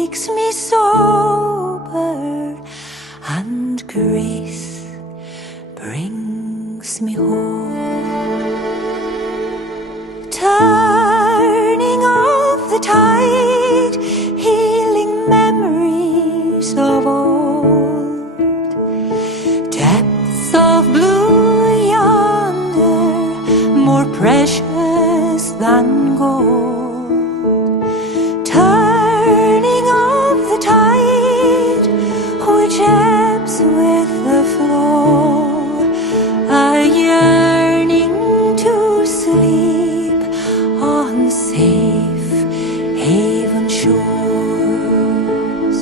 makes me sober, and grace brings me home. Turning of the tide, healing memories of old, depths of blue yonder, more precious than gold. Turning of the tide, which ebbs with the flow, a yearning to sleep on safe haven shores.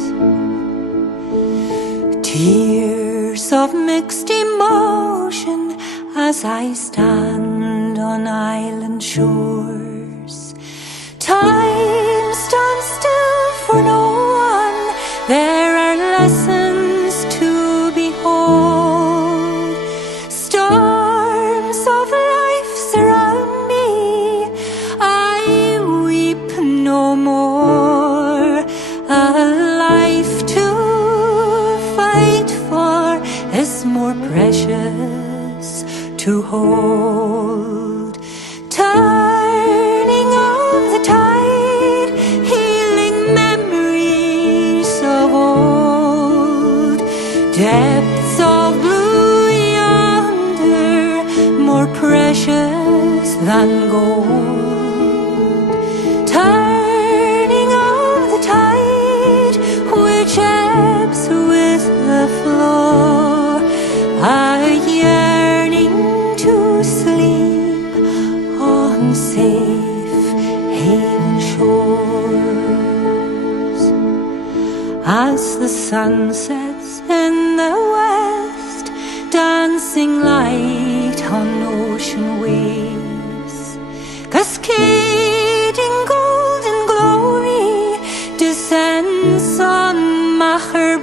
Tears of mixed emotion as I stand on island shores. Time stands still for no one, there are lessons to behold. Storms of life surround me, I weep no more. A life to fight for is more precious to hold. Turning of the tide, healing memories of old, depths of blue yonder, more precious than gold. Turning of the tide, which ebbs with the flow, a yearning to sleep on safe haven shores. As the sun sets in the west, dancing light on ocean waves, cascading golden glory descends on machair